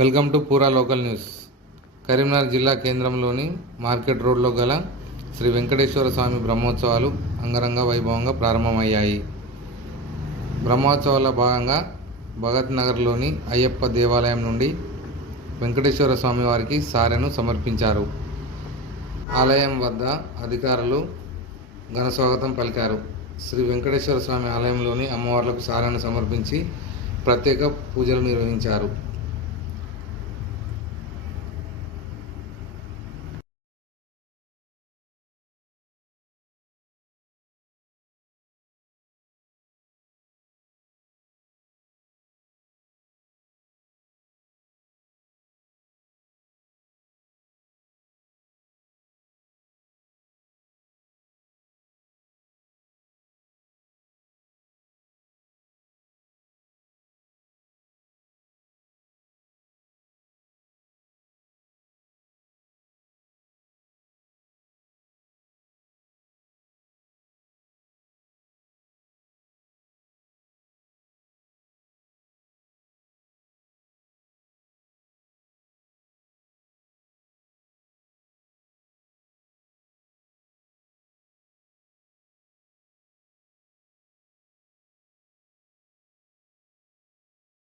Welcome to పూరా local news. Karimnagar జిల్లా కేంద్రంలోని మార్కెట్ రోడ్లో గల శ్రీ వెంకటేశ్వర స్వామి బ్రహ్మోత్సవాలు అంగరంగ వైభవంగా ప్రారంభమయ్యాయి. బ్రహ్మోత్సవాల భాగంగా భగత్ నగర్లోని అయ్యప్ప దేవాలయం నుండి వెంకటేశ్వర స్వామి వారికి సారెను సమర్పించారు. ఆలయం వద్ద అధికారులు ఘన స్వాగతం పలికారు. శ్రీ వెంకటేశ్వర స్వామి ఆలయంలోని అమ్మవార్లకు సారెను సమర్పించి ప్రత్యేక పూజలు నిర్వహించారు.